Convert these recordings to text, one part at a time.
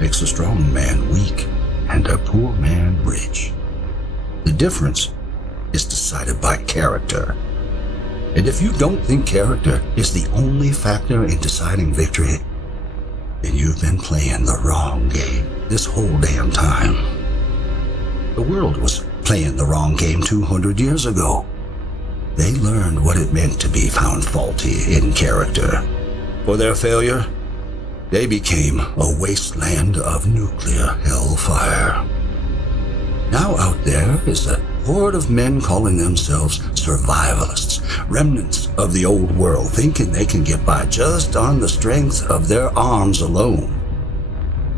makes a strong man weak and a poor man rich. The difference is decided by character. And if you don't think character is the only factor in deciding victory, then you've been playing the wrong game this whole damn time. The world was playing the wrong game 200 years ago. They learned what it meant to be found faulty in character. For their failure, they became a wasteland of nuclear hellfire. Now out there is a horde of men calling themselves survivalists, remnants of the old world, thinking they can get by just on the strength of their arms alone.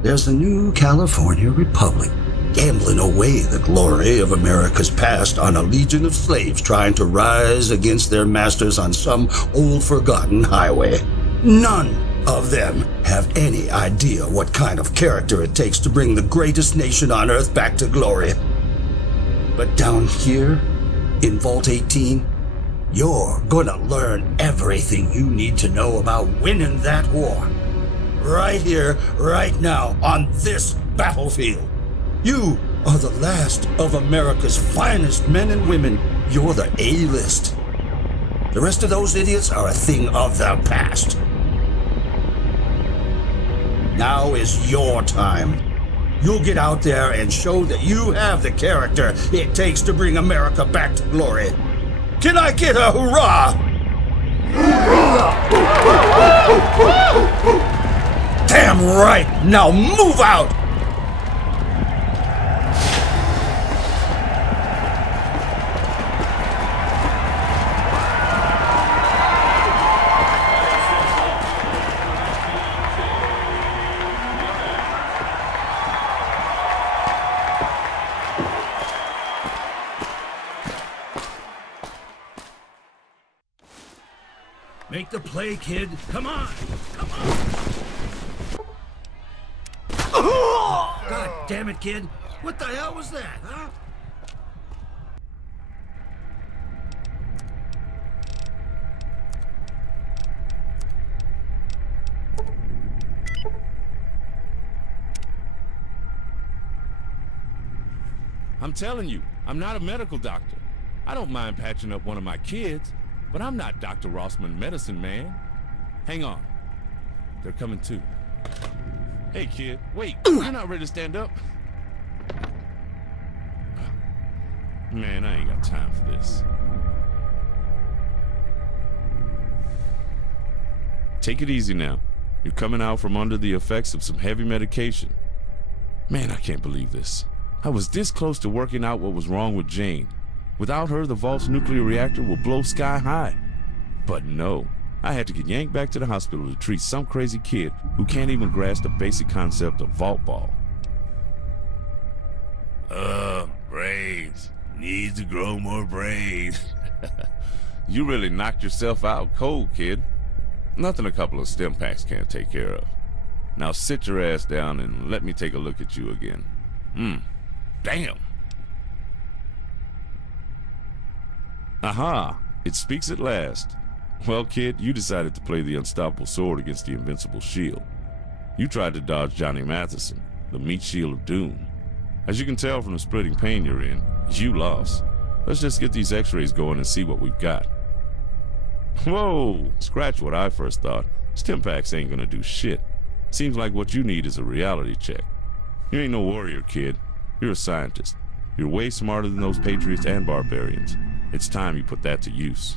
There's a new California republic, gambling away the glory of America's past on a legion of slaves trying to rise against their masters on some old forgotten highway. None of them have any idea what kind of character it takes to bring the greatest nation on earth back to glory. But down here, in Vault 18, you're gonna learn everything you need to know about winning that war. Right here, right now, on this battlefield. You are the last of America's finest men and women. You're the A-list. The rest of those idiots are a thing of the past. Now is your time. You'll get out there and show that you have the character it takes to bring America back to glory. Can I get a hurrah? Damn right! Now move out! Make the play, kid. Come on. Come on. God damn it, kid. What the hell was that, huh? I'm telling you, I'm not a medical doctor. I don't mind patching up one of my kids, but I'm not Dr. Rossman Medicine Man. Hang on. They're coming too. Hey kid, wait, you're not ready to stand up? Man, I ain't got time for this. Take it easy now. You're coming out from under the effects of some heavy medication. Man, I can't believe this. I was this close to working out what was wrong with Jane. Without her, the vault's nuclear reactor will blow sky high. But no, I had to get yanked back to the hospital to treat some crazy kid who can't even grasp the basic concept of vault ball. Brains. Needs to grow more brains. You really knocked yourself out cold, kid. Nothing a couple of stim packs can't take care of. Now sit your ass down and let me take a look at you again. Damn. Aha! It speaks at last. Well, kid, you decided to play the unstoppable sword against the invincible shield. You tried to dodge Johnny Matheson, the meat shield of doom. As you can tell from the splitting pain you're in, you lost. Let's just get these x-rays going and see what we've got. Whoa! Scratch what I first thought. Stim packs ain't gonna do shit. Seems like what you need is a reality check. You ain't no warrior, kid. You're a scientist. You're way smarter than those patriots and barbarians. It's time you put that to use.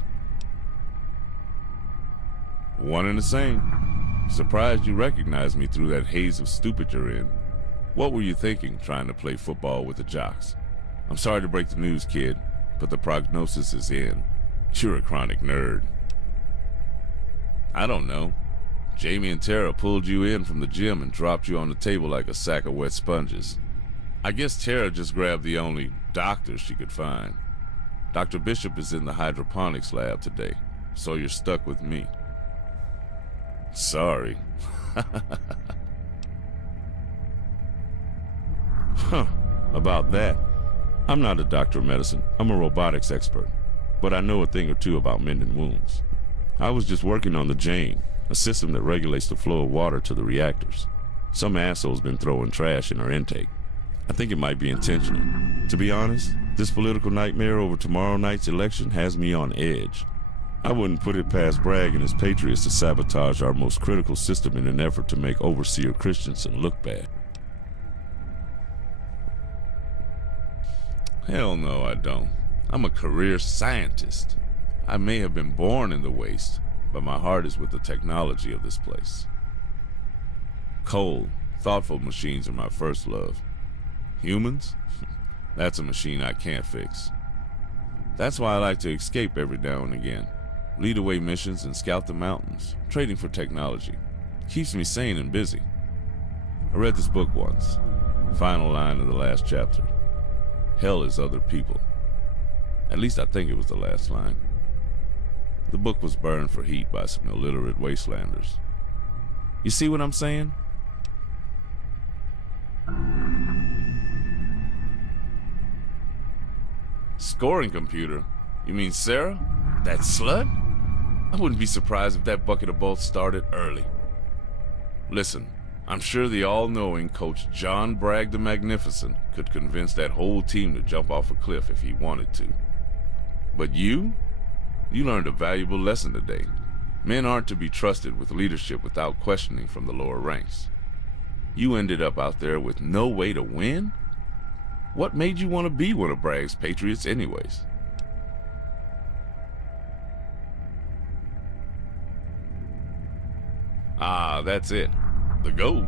One and the same. Surprised you recognized me through that haze of stupid you're in. What were you thinking trying to play football with the jocks? I'm sorry to break the news, kid, but the prognosis is in. You're a chronic nerd. I don't know. Jamie and Tara pulled you in from the gym and dropped you on the table like a sack of wet sponges. I guess Tara just grabbed the only doctor she could find. Dr. Bishop is in the hydroponics lab today, so you're stuck with me. Sorry. Huh, about that. I'm not a doctor of medicine. I'm a robotics expert, but I know a thing or two about mending wounds. I was just working on the Jane, a system that regulates the flow of water to the reactors. Some asshole's been throwing trash in her intake. I think it might be intentional. To be honest, this political nightmare over tomorrow night's election has me on edge. I wouldn't put it past Bragg and his patriots to sabotage our most critical system in an effort to make Overseer Christensen look bad. Hell no, I don't. I'm a career scientist. I may have been born in the waste, but my heart is with the technology of this place. Cold, thoughtful machines are my first love. Humans? That's a machine I can't fix. That's why I like to escape every now and again. Lead away missions and scout the mountains, trading for technology. Keeps me sane and busy. I read this book once. Final line of the last chapter. Hell is other people. At least I think it was the last line. The book was burned for heat by some illiterate wastelanders. You see what I'm saying? Scoring computer? You mean Sarah? That slut? I wouldn't be surprised if that bucket of bolts started early. Listen, I'm sure the all-knowing Coach John Bragg the Magnificent could convince that whole team to jump off a cliff if he wanted to. But you learned a valuable lesson today. Men aren't to be trusted with leadership without questioning from the lower ranks. You ended up out there with no way to win? What made you want to be one of Bragg's patriots anyways? Ah, that's it. The gold.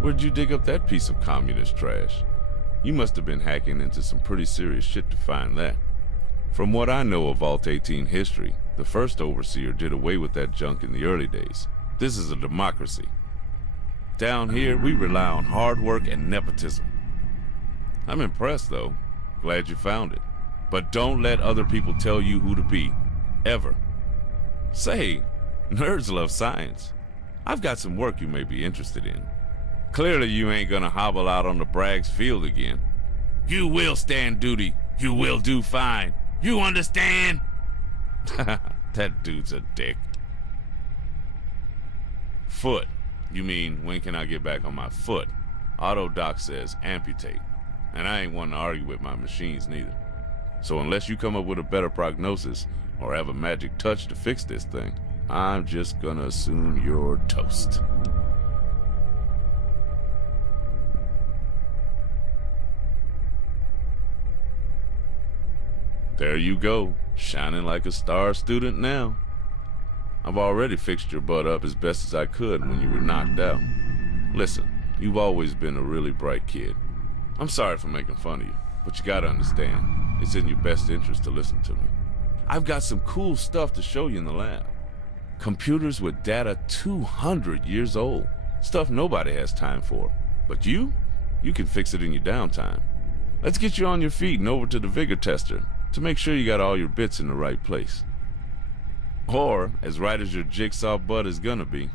Where'd you dig up that piece of communist trash? You must have been hacking into some pretty serious shit to find that. From what I know of Vault 18 history, the first overseer did away with that junk in the early days. This is a democracy. Down here, we rely on hard work and nepotism. I'm impressed, though. Glad you found it. But don't let other people tell you who to be. Ever. Say, nerds love science. I've got some work you may be interested in. Clearly you ain't gonna hobble out on the Bragg's field again. You will stand duty. You will do fine. You understand? That dude's a dick. Foot. You mean, when can I get back on my foot? Autodoc says amputate. And I ain't one to argue with my machines neither. So unless you come up with a better prognosis or have a magic touch to fix this thing, I'm just gonna assume you're toast. There you go, shining like a star student now. I've already fixed your butt up as best as I could when you were knocked out. Listen, you've always been a really bright kid. I'm sorry for making fun of you, but you gotta understand, it's in your best interest to listen to me. I've got some cool stuff to show you in the lab. Computers with data 200 years old. Stuff nobody has time for. But you can fix it in your downtime. Let's get you on your feet and over to the vigor tester to make sure you got all your bits in the right place. Or, as right as your jigsaw butt is gonna be.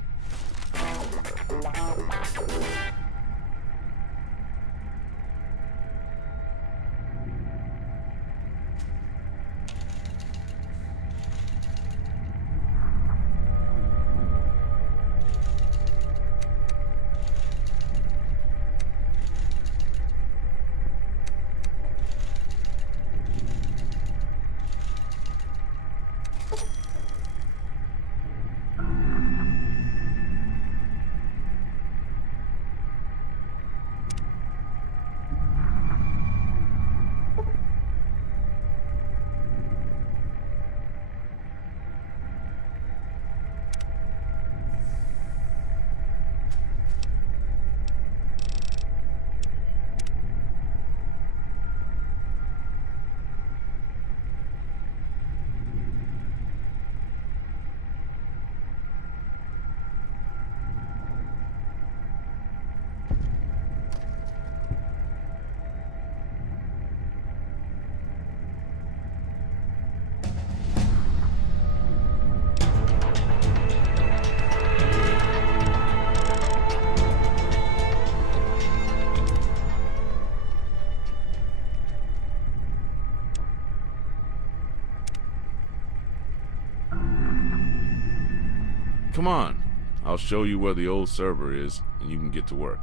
Come on, I'll show you where the old server is, and you can get to work.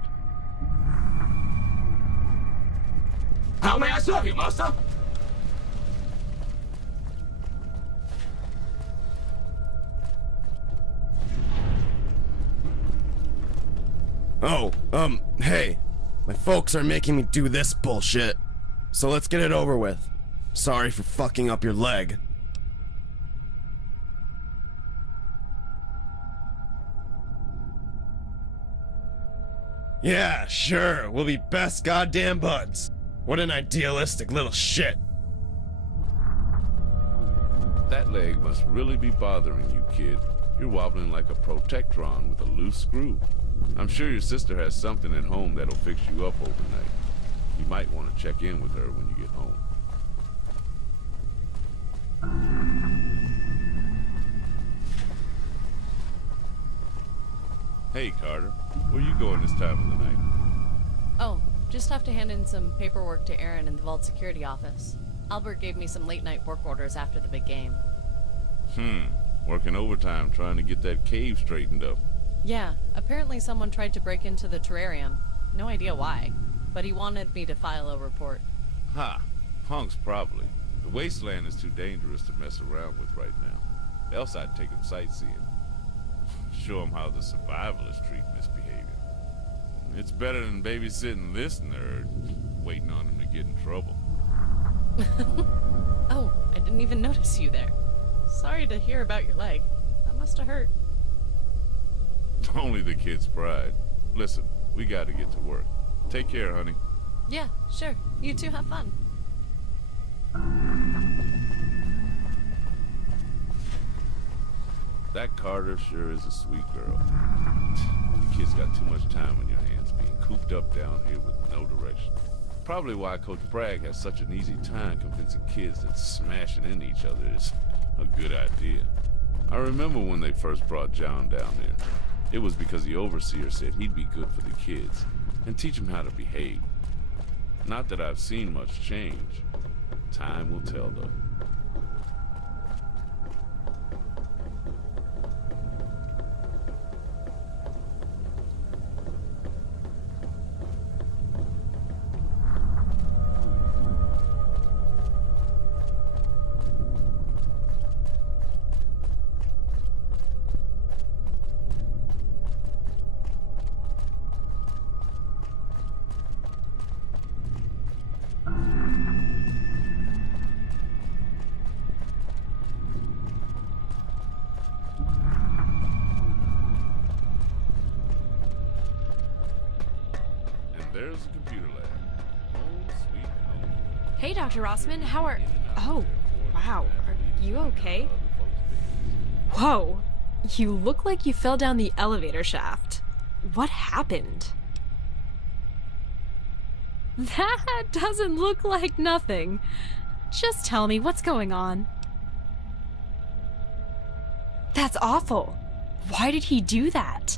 How may I serve you, master? Oh, hey. My folks are making me do this bullshit. So let's get it over with. Sorry for fucking up your leg. Yeah, sure, we'll be best goddamn buds. What an idealistic little shit. That leg must really be bothering you, kid. You're wobbling like a protectron with a loose screw. I'm sure your sister has something at home that'll fix you up overnight. You might want to check in with her when you get home. Hey, Carter. Where you going this time of the night? Oh, just have to hand in some paperwork to Aaron in the Vault Security office. Albert gave me some late-night work orders after the big game. Working overtime trying to get that cave straightened up. Yeah, apparently someone tried to break into the terrarium. No idea why, but he wanted me to file a report. Ha! Punks probably. The wasteland is too dangerous to mess around with right now. Else I'd take him sightseeing. Show him how the survivalists treat misbehavior. It's better than babysitting this nerd, waiting on him to get in trouble. Oh, I didn't even notice you there. Sorry to hear about your leg. That must have hurt. Only the kid's pride. Listen, we gotta get to work. Take care, honey. Yeah, sure. You two have fun. That Carter sure is a sweet girl. You kids got too much time on your hands being cooped up down here with no direction. Probably why Coach Bragg has such an easy time convincing kids that smashing into each other is a good idea. I remember when they first brought John down there. It was because the overseer said he'd be good for the kids and teach them how to behave. Not that I've seen much change. Time will tell, though. There's a computer lab. Home sweet home. Hey, Dr. Rossman, how are... Oh, wow. Are you okay? Whoa. You look like you fell down the elevator shaft. What happened? That doesn't look like nothing. Just tell me what's going on. That's awful. Why did he do that?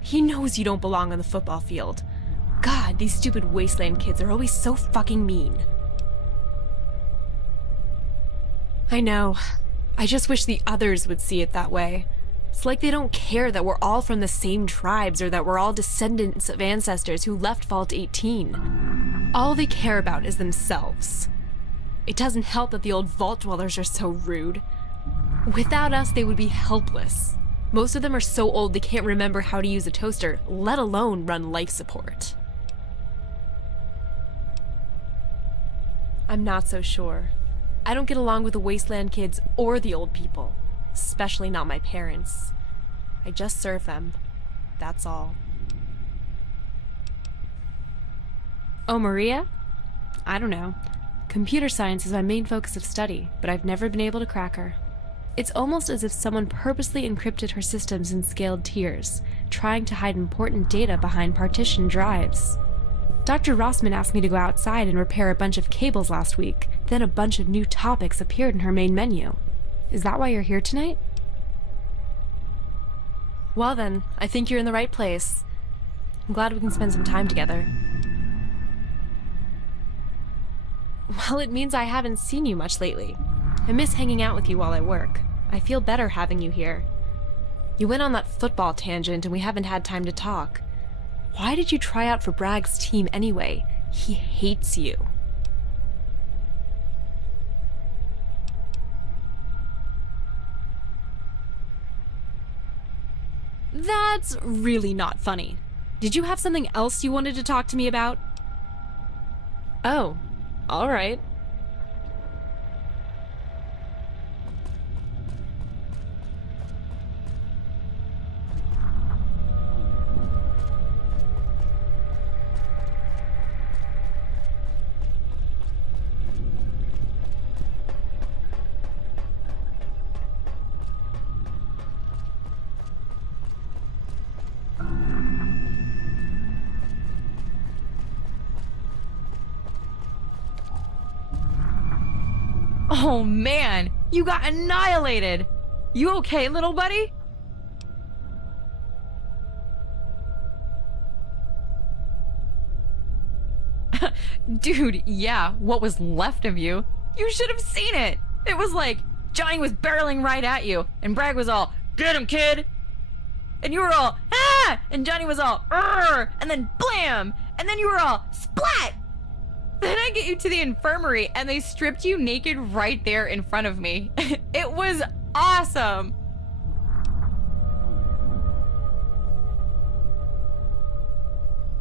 He knows you don't belong on the football field. God, these stupid wasteland kids are always so fucking mean. I know. I just wish the others would see it that way. It's like they don't care that we're all from the same tribes or that we're all descendants of ancestors who left Vault 18. All they care about is themselves. It doesn't help that the old Vault Dwellers are so rude. Without us, they would be helpless. Most of them are so old they can't remember how to use a toaster, let alone run life support. I'm not so sure. I don't get along with the wasteland kids or the old people, especially not my parents. I just serve them. That's all. Oh, Maria? I don't know. Computer science is my main focus of study, but I've never been able to crack her. It's almost as if someone purposely encrypted her systems in scaled tiers, trying to hide important data behind partition drives. Dr. Rossman asked me to go outside and repair a bunch of cables last week, then a bunch of new topics appeared in her main menu. Is that why you're here tonight? Well then, I think you're in the right place. I'm glad we can spend some time together. Well, it means I haven't seen you much lately. I miss hanging out with you while I work. I feel better having you here. You went on that football tangent and we haven't had time to talk. Why did you try out for Bragg's team anyway? He hates you. That's really not funny. Did you have something else you wanted to talk to me about? Oh, all right. Oh man, you got annihilated! You okay, little buddy? Dude, yeah, what was left of you? You should have seen it! It was like, Johnny was barreling right at you, and Bragg was all, "Get him, kid!" And you were all, "Ah!" And Johnny was all, "Arr!" And then blam! And then you were all, "Splat!" Then I get you to the infirmary and they stripped you naked right there in front of me. It was awesome.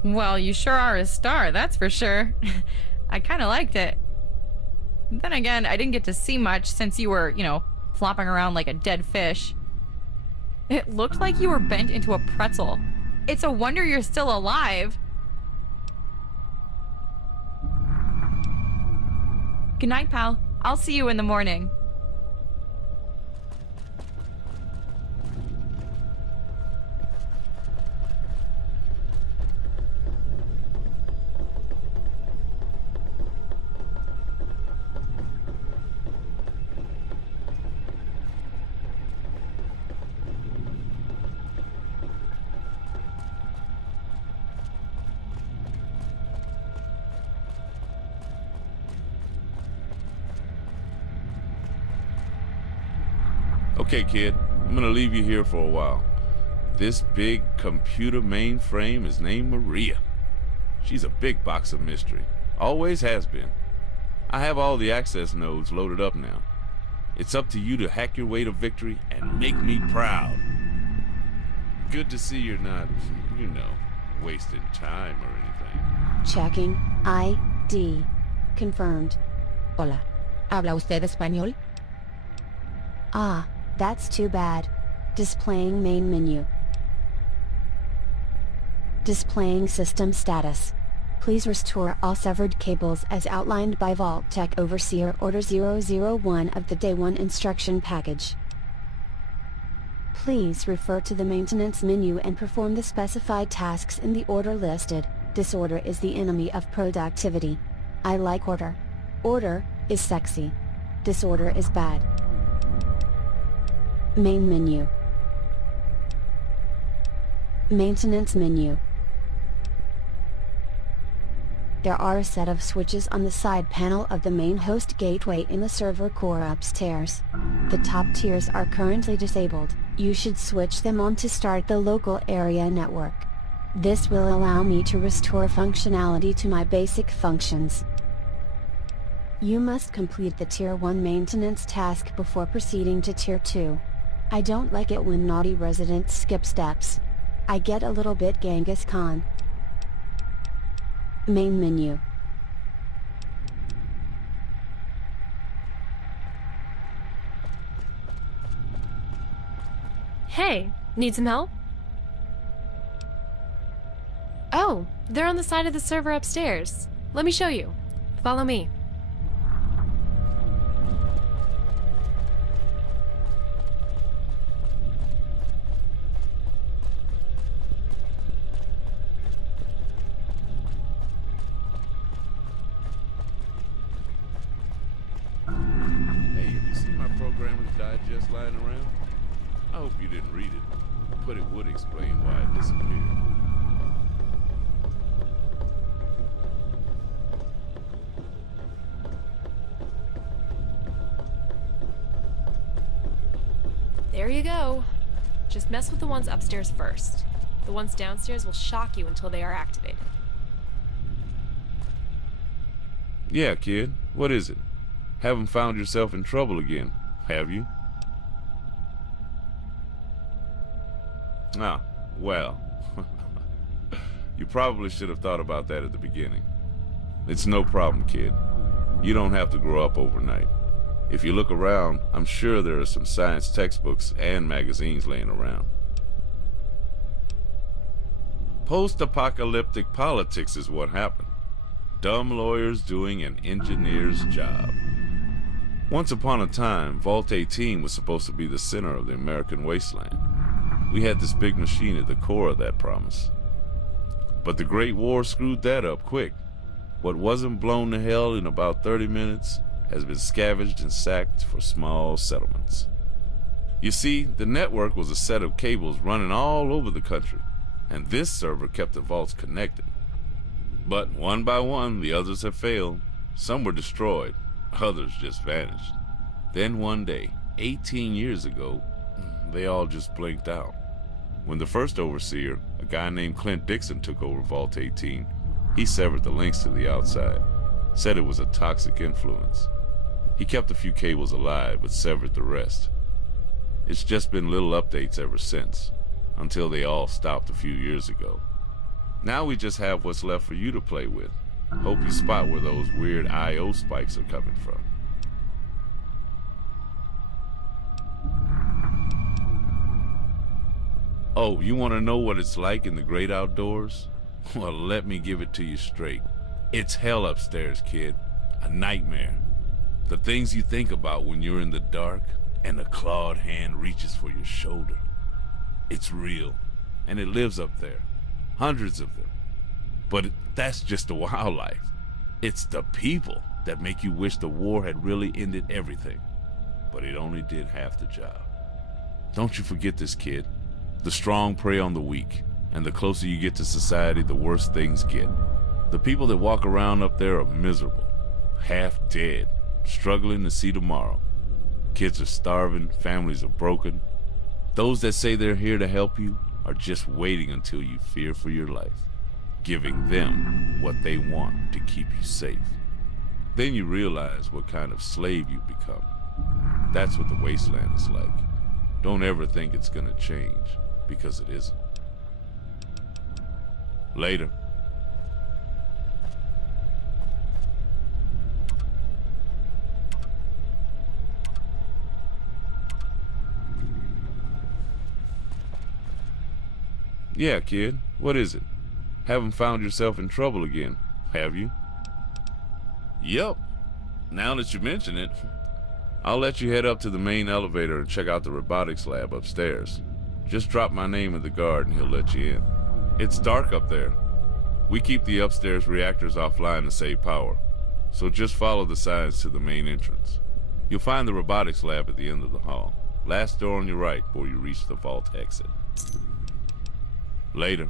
Well, you sure are a star, that's for sure. I kind of liked it. Then again, I didn't get to see much since you were, flopping around like a dead fish. It looked like you were bent into a pretzel. It's a wonder you're still alive. Good night, pal. I'll see you in the morning. Okay, kid, I'm gonna leave you here for a while. This big computer mainframe is named Maria. She's a big box of mystery. Always has been. I have all the access nodes loaded up now. It's up to you to hack your way to victory and make me proud. Good to see you're not, wasting time or anything. Checking ID. Confirmed. Hola. ¿Habla usted español? Ah, that's too bad. Displaying main menu. Displaying system status. Please restore all severed cables as outlined by Vault Tech Overseer Order 001 of the Day 1 instruction package. Please refer to the maintenance menu and perform the specified tasks in the order listed. Disorder is the enemy of productivity. I like order. Order is sexy. Disorder is bad. Main menu. Maintenance menu. There are a set of switches on the side panel of the main host gateway in the server core upstairs. The top tiers are currently disabled. You should switch them on to start the local area network. This will allow me to restore functionality to my basic functions. You must complete the Tier 1 maintenance task before proceeding to Tier 2. I don't like it when naughty residents skip steps. I get a little bit Genghis Khan. Main menu. Hey, need some help? Oh, they're on the side of the server upstairs. Let me show you. Follow me. Digest lying around? I hope you didn't read it, but it would explain why it disappeared. There you go. Just mess with the ones upstairs first. The ones downstairs will shock you until they are activated. Yeah, kid. What is it? Haven't found yourself in trouble again, have you? Ah, well. You probably should have thought about that at the beginning. It's no problem, kid. You don't have to grow up overnight. If you look around, I'm sure there are some science textbooks and magazines laying around. Post-apocalyptic politics is what happened. Dumb lawyers doing an engineer's job. Once upon a time, Vault 18 was supposed to be the center of the American wasteland. We had this big machine at the core of that promise. But the Great War screwed that up quick. What wasn't blown to hell in about 30 minutes has been scavenged and sacked for small settlements. You see, the network was a set of cables running all over the country, and this server kept the vaults connected. But one by one, the others have failed. Some were destroyed, others just vanished. Then one day, 18 years ago, they all just blinked out. When the first overseer, a guy named Clint Dixon, took over Vault 18, he severed the links to the outside, said it was a toxic influence. He kept a few cables alive, but severed the rest. It's just been little updates ever since, until they all stopped a few years ago. Now we just have what's left for you to play with. Hope you spot where those weird I/O spikes are coming from. Oh, you want to know what it's like in the great outdoors? Well, let me give it to you straight. It's hell upstairs, kid. A nightmare. The things you think about when you're in the dark and a clawed hand reaches for your shoulder. It's real, and it lives up there. Hundreds of them. But that's just the wildlife. It's the people that make you wish the war had really ended everything. But it only did half the job. Don't you forget this, kid. The strong prey on the weak, and the closer you get to society, the worse things get. The people that walk around up there are miserable, half dead, struggling to see tomorrow. Kids are starving, families are broken. Those that say they're here to help you are just waiting until you fear for your life, giving them what they want to keep you safe. Then you realize what kind of slave you become. That's what the wasteland is like. Don't ever think it's gonna change, because it isn't. Later. Yeah, kid. What is it? Haven't found yourself in trouble again, have you? Yep. Now that you mention it, I'll let you head up to the main elevator and check out the robotics lab upstairs. Just drop my name at the guard and he'll let you in. It's dark up there. We keep the upstairs reactors offline to save power, so just follow the signs to the main entrance. You'll find the robotics lab at the end of the hall. Last door on your right before you reach the vault exit. Later.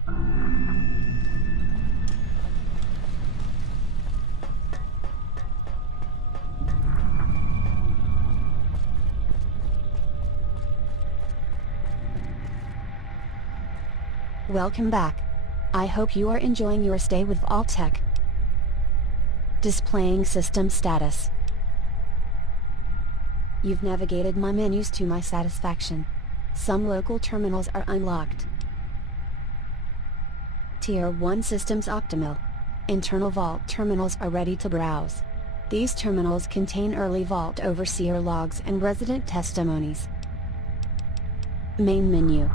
Welcome back. I hope you are enjoying your stay with Vault-Tec. Displaying system status. You've navigated my menus to my satisfaction. Some local terminals are unlocked. Tier 1 systems optimal. Internal Vault terminals are ready to browse. These terminals contain early Vault overseer logs and resident testimonies. Main menu.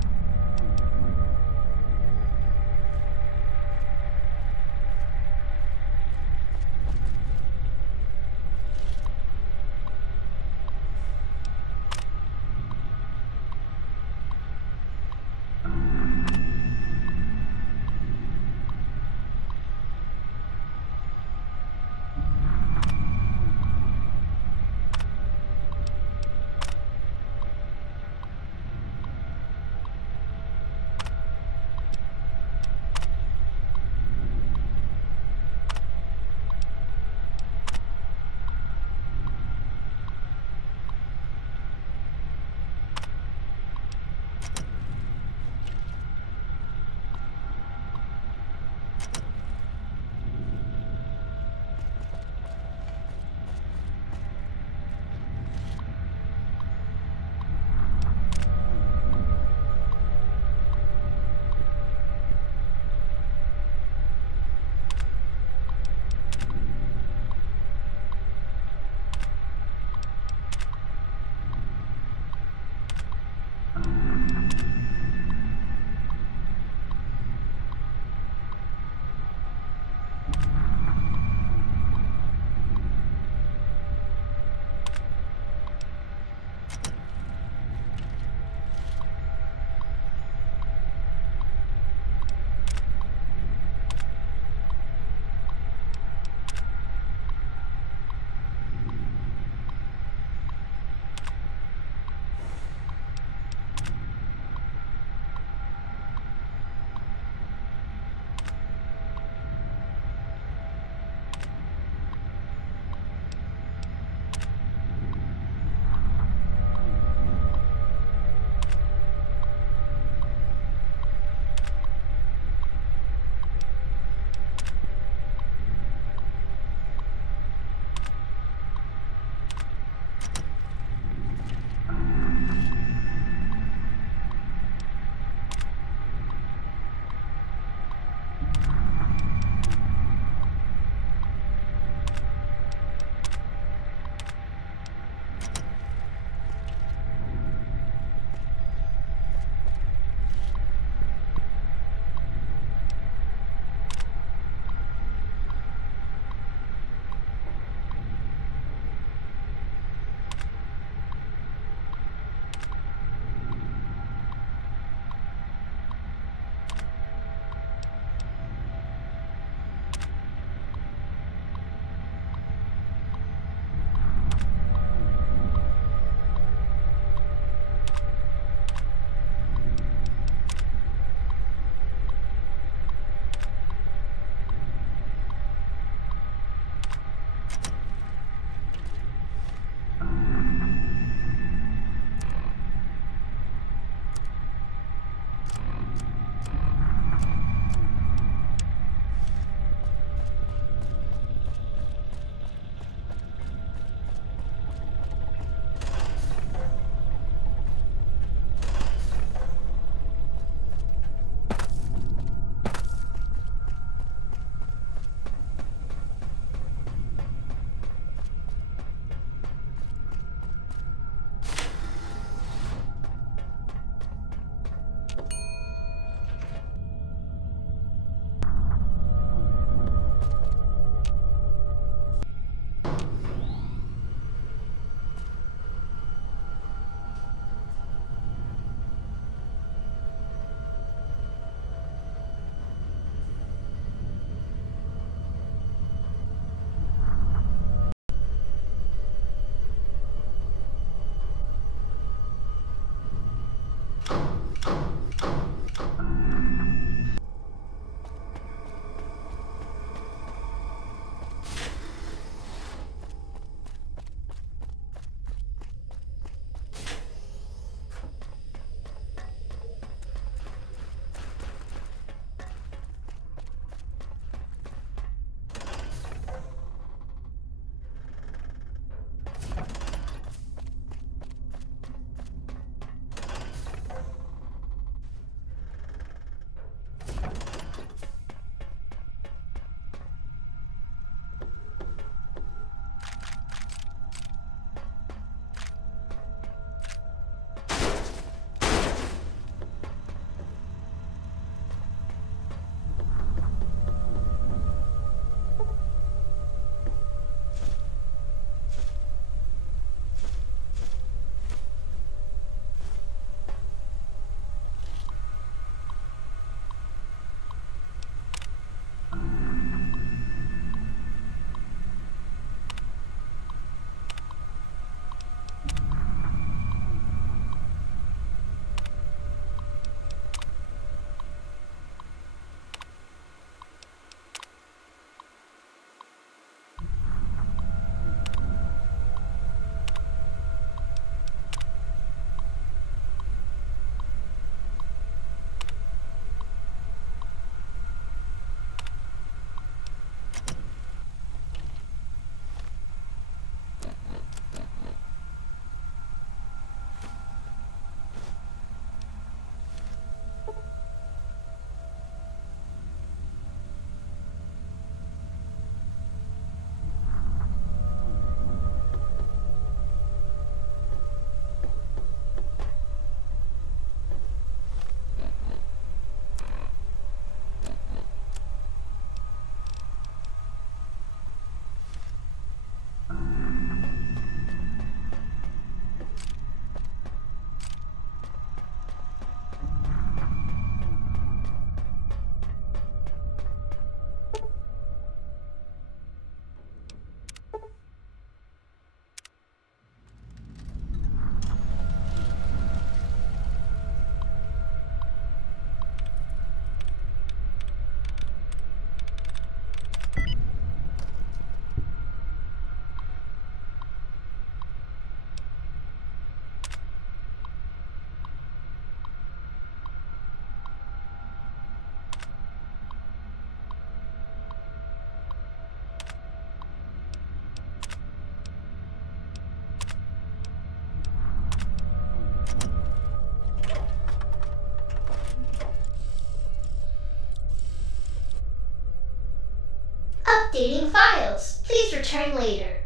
updating files. Please return later.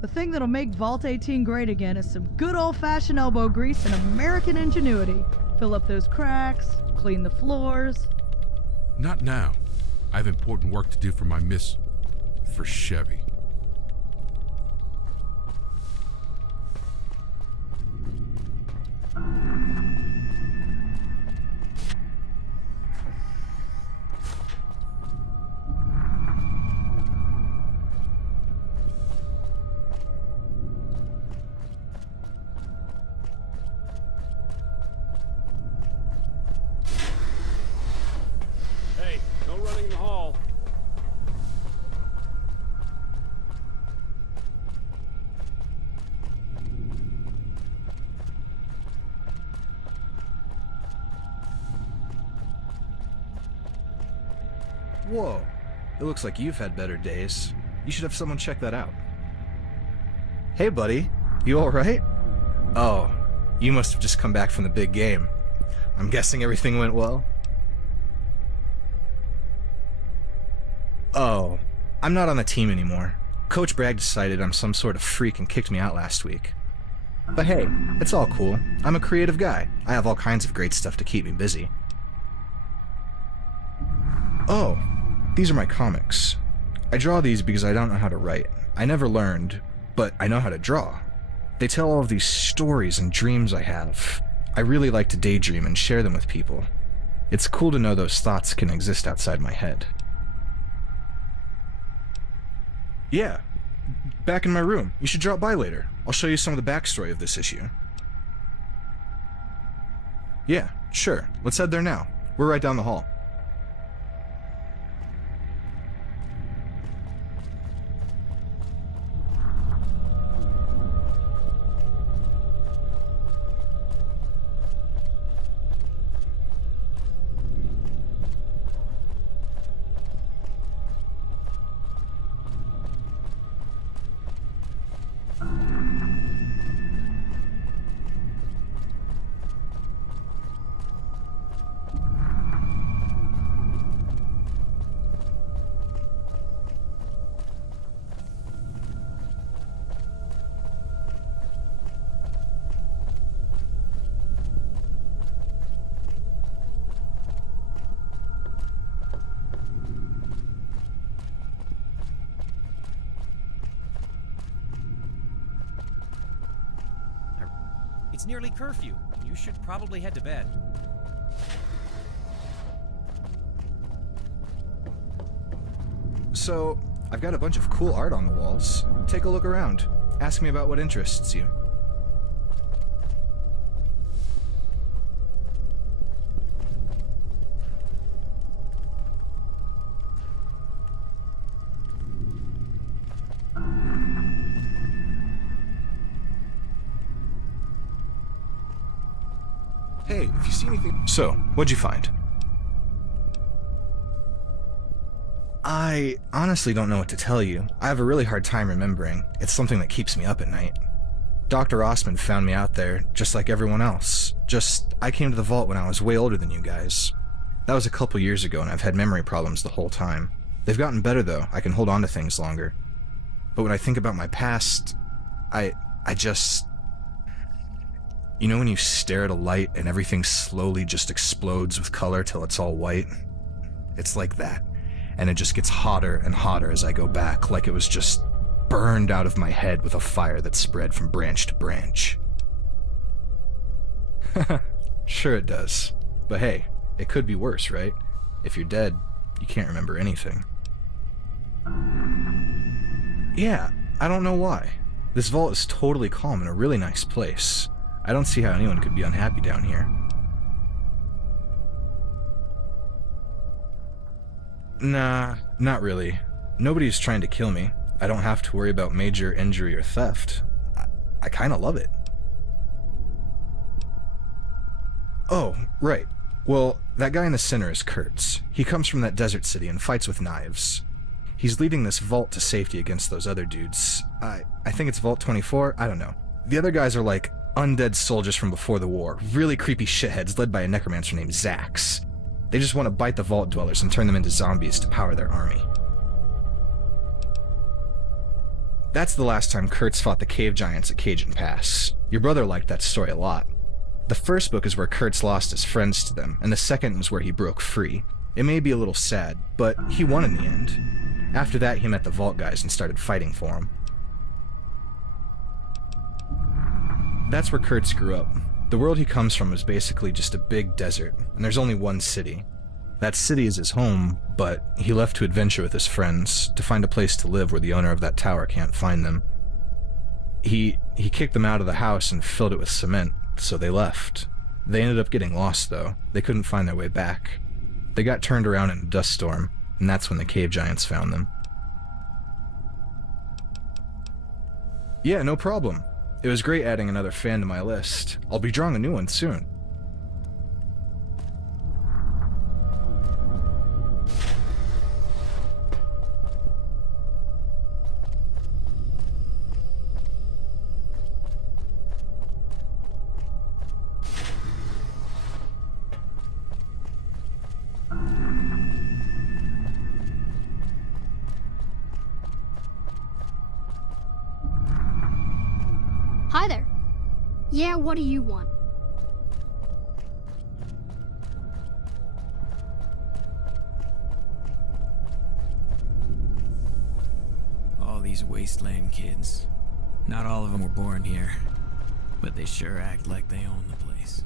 The thing that'll make Vault 18 great again is some good old-fashioned elbow grease and American ingenuity. Fill up those cracks, clean the floors. Not now. I have important work to do for my for Chevy. Whoa, it looks like you've had better days. You should have someone check that out. Hey buddy, you alright? Oh, you must have just come back from the big game. I'm guessing everything went well? Oh, I'm not on the team anymore. Coach Bragg decided I'm some sort of freak and kicked me out last week. But hey, it's all cool. I'm a creative guy. I have all kinds of great stuff to keep me busy. Oh, these are my comics. I draw these because I don't know how to write. I never learned, but I know how to draw. They tell all of these stories and dreams I have. I really like to daydream and share them with people. It's cool to know those thoughts can exist outside my head. Yeah, back in my room. You should drop by later. I'll show you some of the backstory of this issue. Yeah, sure. Let's head there now. We're right down the hall. It's nearly curfew. You should probably head to bed. So, I've got a bunch of cool art on the walls. Take a look around. Ask me about what interests you. Hey, if you see anything... So, what'd you find? I honestly don't know what to tell you. I have a really hard time remembering. It's something that keeps me up at night. Dr. Osman found me out there, just like everyone else. Just, I came to the vault when I was way older than you guys. That was a couple years ago, and I've had memory problems the whole time. They've gotten better, though. I can hold on to things longer. But when I think about my past, I just... You know when you stare at a light and everything slowly just explodes with color till it's all white? It's like that. And it just gets hotter and hotter as I go back, like it was just burned out of my head with a fire that spread from branch to branch. Sure it does. But hey, it could be worse, right? If you're dead, you can't remember anything. Yeah, I don't know why. This vault is totally calm and a really nice place. I don't see how anyone could be unhappy down here. Nah, not really. Nobody's trying to kill me. I don't have to worry about major injury or theft. I kinda love it. Oh, right. Well, that guy in the center is Kurtz. He comes from that desert city and fights with knives. He's leading this vault to safety against those other dudes. I think it's Vault 24, I don't know. The other guys are like undead soldiers from before the war, really creepy shitheads led by a necromancer named Zax. They just want to bite the vault dwellers and turn them into zombies to power their army. That's the last time Kurtz fought the cave giants at Cajun Pass. Your brother liked that story a lot. The first book is where Kurtz lost his friends to them, and the second is where he broke free. It may be a little sad, but he won in the end. After that, he met the vault guys and started fighting for them. That's where Kurtz grew up. The world he comes from is basically just a big desert, and there's only one city. That city is his home, but he left to adventure with his friends, to find a place to live where the owner of that tower can't find them. He kicked them out of the house and filled it with cement, so they left. They ended up getting lost, though. They couldn't find their way back. They got turned around in a dust storm, and that's when the cave giants found them. Yeah, no problem. It was great adding another fan to my list. I'll be drawing a new one soon. Hi there. Yeah, what do you want? All these wasteland kids. Not all of them were born here, but they sure act like they own the place.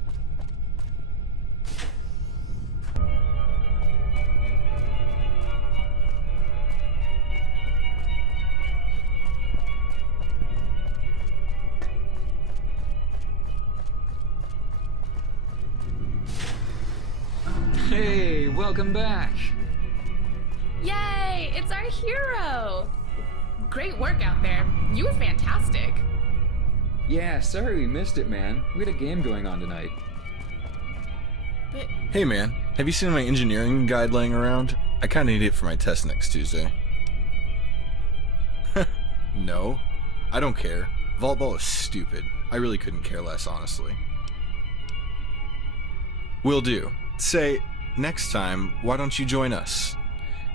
Hey, welcome back. Yay, it's our hero. Great work out there. You were fantastic. Yeah, sorry we missed it, man. We had a game going on tonight. But Hey man, have you seen my engineering guide laying around? I kinda need it for my test next Tuesday. No, I don't care. Vault Ball is stupid. I really couldn't care less, honestly. Will do. Say, next time, why don't you join us?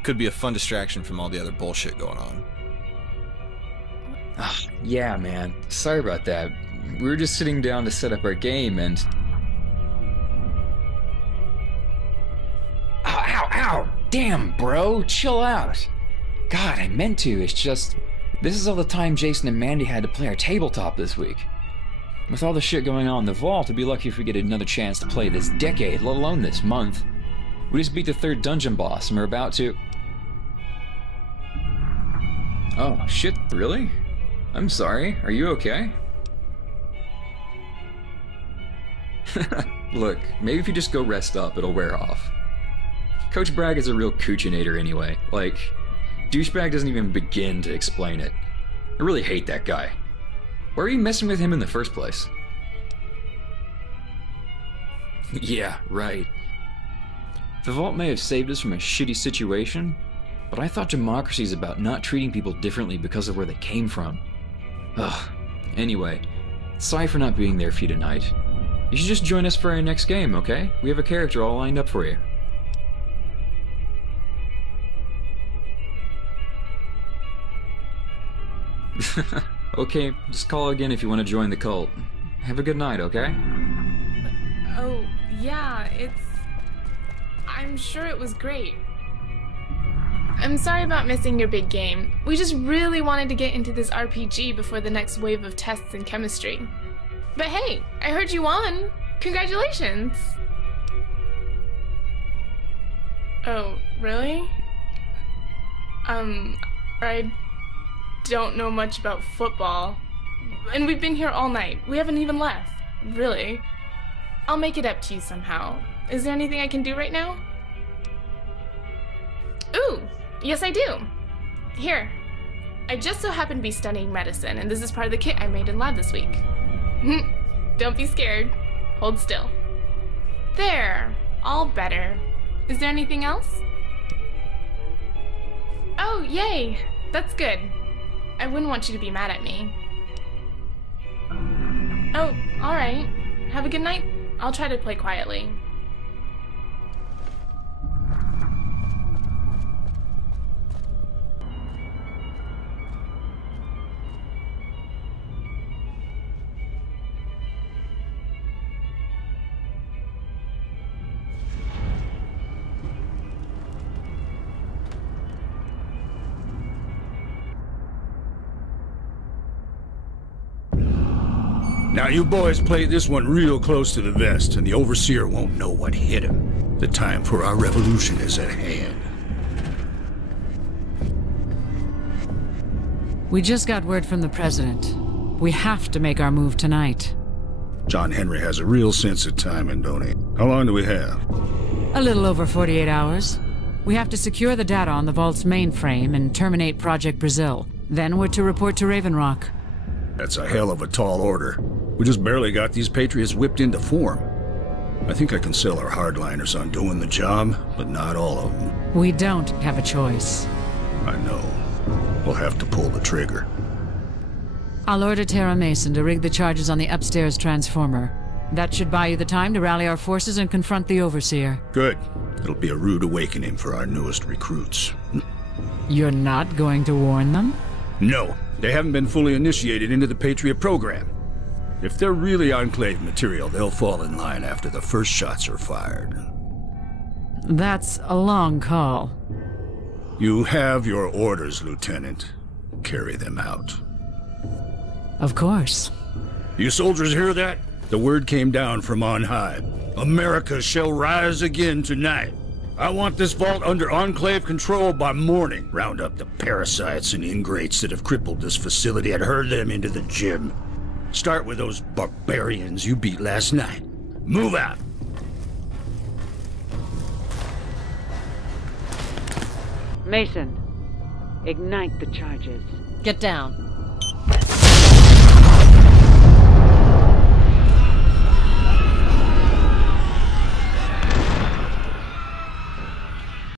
Could be a fun distraction from all the other bullshit going on. Yeah, man. Sorry about that. We were just sitting down to set up our game and... Ow, ow! Damn, bro! Chill out! God, I meant to, it's just... This is all the time Jason and Mandy had to play our tabletop this week. With all the shit going on in the vault, we'd be lucky if we get another chance to play this decade, let alone this month. We just beat the 3rd dungeon boss, and we're about to... Oh, shit, really? I'm sorry, are you okay? Look, maybe if you just go rest up, it'll wear off. Coach Bragg is a real coochinator anyway. Like, douchebag doesn't even begin to explain it. I really hate that guy. Why are you messing with him in the first place? Yeah, right. The vault may have saved us from a shitty situation, but I thought democracy is about not treating people differently because of where they came from. Ugh. Anyway, sorry for not being there for you tonight. You should just join us for our next game, okay? We have a character all lined up for you. Okay, just call again if you want to join the cult. Have a good night, okay? oh, yeah, I'm sure it was great. I'm sorry about missing your big game. We just really wanted to get into this RPG before the next wave of tests in chemistry. But hey, I heard you won! Congratulations! Oh, really? I don't know much about football. And we've been here all night. We haven't even left. Really. I'll make it up to you somehow. Is there anything I can do right now? Ooh! Yes, I do. Here. I just so happen to be studying medicine, and this is part of the kit I made in lab this week. Don't be scared. Hold still. There. All better. Is there anything else? Oh, yay! That's good. I wouldn't want you to be mad at me. Oh, alright. Have a good night. I'll try to play quietly. Now you boys played this one real close to the vest, and the Overseer won't know what hit him. The time for our revolution is at hand. We just got word from the President. We have to make our move tonight. John Henry has a real sense of timing, don't he? How long do we have? A little over 48 hours. We have to secure the data on the Vault's mainframe and terminate Project Brazil. Then we're to report to Raven Rock. That's a hell of a tall order. We just barely got these Patriots whipped into form. I think I can sell our hardliners on doing the job, but not all of them. We don't have a choice. I know. We'll have to pull the trigger. I'll order Tara Mason to rig the charges on the upstairs transformer. That should buy you the time to rally our forces and confront the Overseer. Good. It'll be a rude awakening for our newest recruits. You're not going to warn them? No. They haven't been fully initiated into the Patriot program. If they're really Enclave material, they'll fall in line after the first shots are fired. That's a long call. You have your orders, Lieutenant. Carry them out. Of course. You soldiers hear that? The word came down from on high. America shall rise again tonight. I want this vault under Enclave control by morning. Round up the parasites and ingrates that have crippled this facility and herd them into the gym. Start with those barbarians you beat last night. Move out! Mason, ignite the charges. Get down.